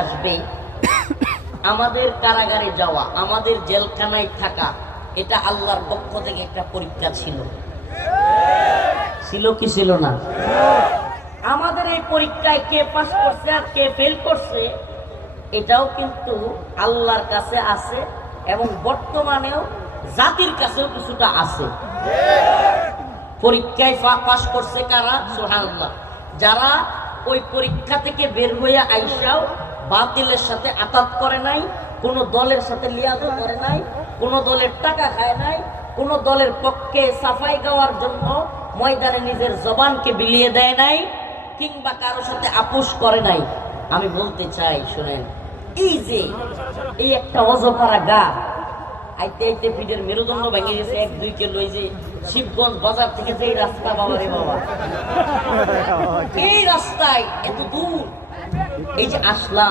আসবে আমাদের কারাগারে যাওয়া, আমাদের জেলখানায় থাকা, এটা আল্লাহর পক্ষ থেকে একটা পরীক্ষা ছিল। ছিল কি ছিল না? আমাদের এই পরীক্ষায় কে পাস করছে আর কে ফেল করছে এটাও কিন্তু আল্লাহর কাছে আছে এবং বর্তমানেও জাতির কাছেও কিছুটা আছে। পরীক্ষায় পাস করছে কারা? সুবহানাল্লাহ। যারা ওই পরীক্ষা থেকে বের হয়ে আইসাও বাতিলের সাথে আতাত করে নাই, কোন দলের সাথে লিয়াজত করে নাই, কোন দলের টাকা খায় নাই, কোন দলের পক্ষে সাফাই গাওয়ার জন্য ময়দানে নিজের জবানকে বিলিয়ে দেয় নাই, কিংবা কারোর সাথে আপোষ করে নাই। আমি বলতে চাই শুনেন, এই যে এই একটা অজপাড়া গা আইতে আইতে পিঠের মেরুদণ্ড ভেঙে গেছে 1-2 কিলো। এই যে শিবগঞ্জ বাজার থেকে যে রাস্তা, বাবা রে বাবা, এই রাস্তায় এত দূর এই যে আসলাম,